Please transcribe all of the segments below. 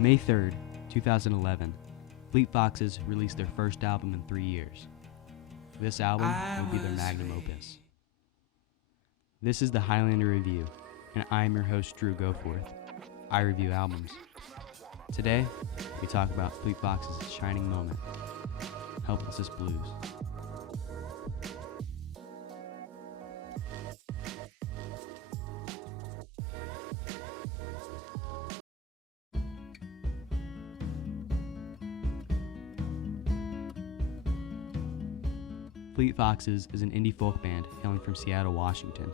On May 3rd, 2011, Fleet Foxes released their first album in 3 years. This album will be their magnum opus. This is the Highlander Review, and I am your host, Drew Goforth. I review albums. Today, we talk about Fleet Foxes' shining moment, Helplessness Blues. Fleet Foxes is an indie folk band hailing from Seattle, Washington.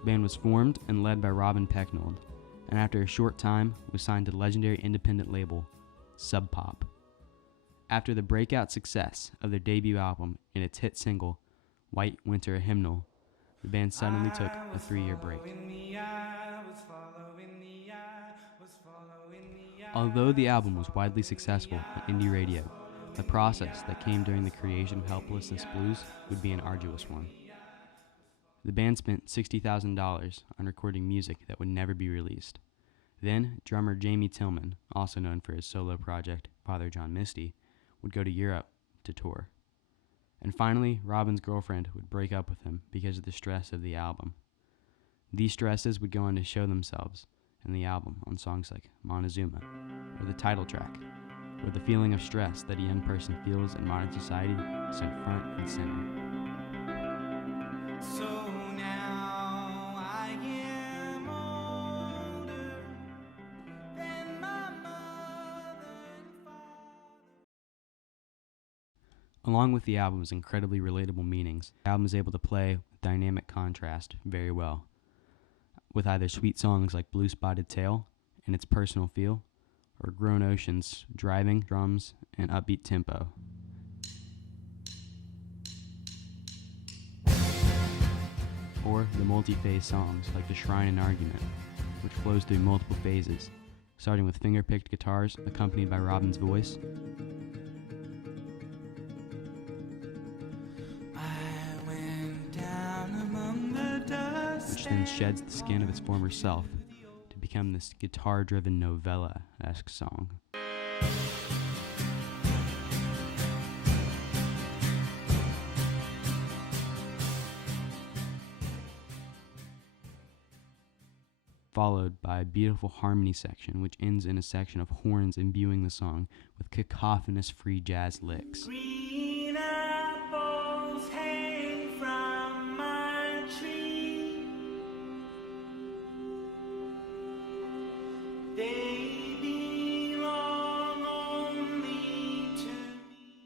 The band was formed and led by Robin Pecknold, and after a short time was signed to the legendary independent label Sub Pop. After the breakout success of their debut album and its hit single, White Winter Hymnal, the band suddenly took a 3-year break. Although the album was widely successful on indie radio, the process that came during the creation of Helplessness Blues would be an arduous one. The band spent $60,000 on recording music that would never be released. Then, drummer Jamie Tillman, also known for his solo project Father John Misty, would go to Europe to tour. And finally, Robin's girlfriend would break up with him because of the stress of the album. These stresses would go on to show themselves in the album on songs like Montezuma, or the title track, where the feeling of stress that a young person feels in modern society is sent front and center. So now I am older than my mother and father. Along with the album's incredibly relatable meanings, the album is able to play with dynamic contrast very well, with either sweet songs like Blue Spotted Tail and its personal feel, or Grown Ocean's driving drums and upbeat tempo. Or the multi-phase songs like The Shrine and Argument, which flows through multiple phases, starting with finger-picked guitars accompanied by Robin's voice, which then sheds the skin of its former self to become this guitar-driven novella-esque song. Followed by a beautiful harmony section, which ends in a section of horns imbuing the song with cacophonous free jazz licks. Green apples hang from my tree. They belong only to me.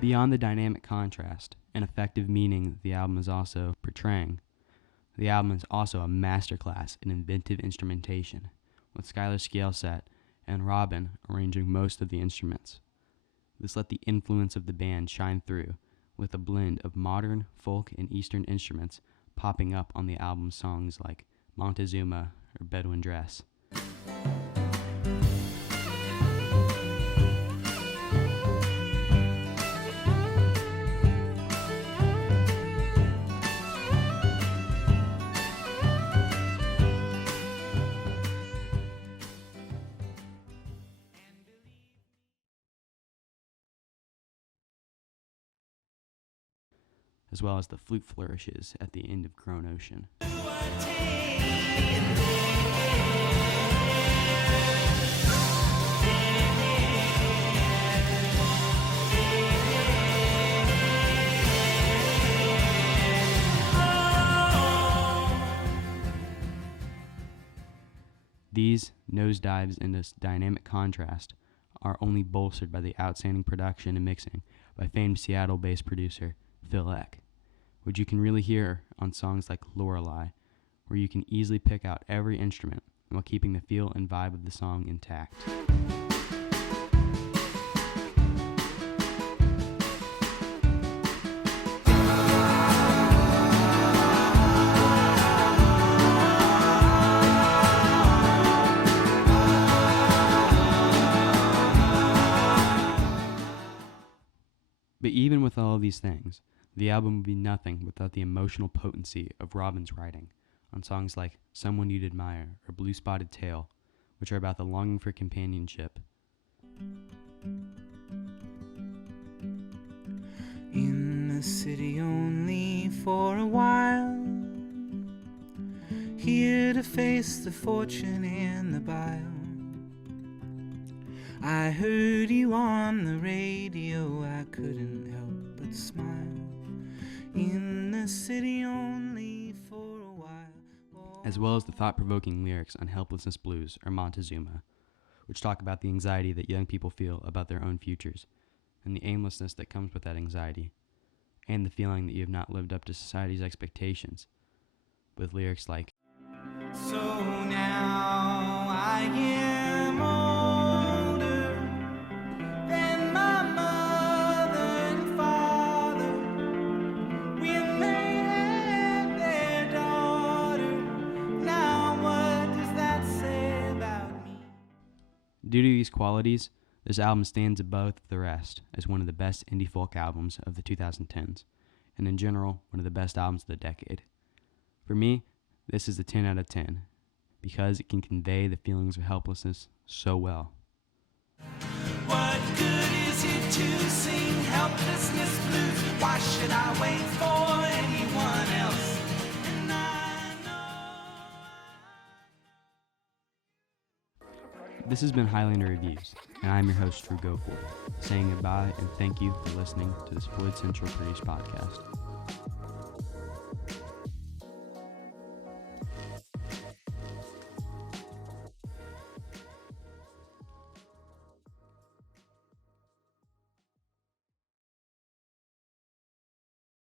Beyond the dynamic contrast and effective meaning the album is also portraying, the album is also a masterclass in inventive instrumentation, with Skylar Scaleset and Robin arranging most of the instruments. This let the influence of the band shine through, with a blend of modern, folk, and Eastern instruments popping up on the album's songs like Montezuma or Bedouin Dress. As well as the flute flourishes at the end of Grown Ocean. These nosedives in this dynamic contrast are only bolstered by the outstanding production and mixing by famed Seattle-based producer Phil Eck, which you can really hear on songs like Lorelei, where you can easily pick out every instrument while keeping the feel and vibe of the song intact. even with all of these things, the album would be nothing without the emotional potency of Robin's writing on songs like Someone You'd Admire or Blue Spotted Tail, which are about the longing for companionship. In the city only for a while, here to face the fortune and the bile. I heard you on the radio, I couldn't help but smile. In the city only for a while. As well as the thought-provoking lyrics on Helplessness Blues or Montezuma, which talk about the anxiety that young people feel about their own futures, and the aimlessness that comes with that anxiety, and the feeling that you have not lived up to society's expectations, with lyrics like, So now I am older than my mother and father when they had their daughter. Now what does that say about me? Due to these qualities, this album stands above the rest as one of the best indie folk albums of the 2010s, and in general, one of the best albums of the decade. For me, this is a 10 out of 10, because it can convey the feelings of helplessness so well. What good is it to sing helplessness blues? Why should I wait for anyone else? And I know This has been Highlander Reviews, and I'm your host, Drew Goforth, saying goodbye and thank you for listening to this Floyd Central produced podcast.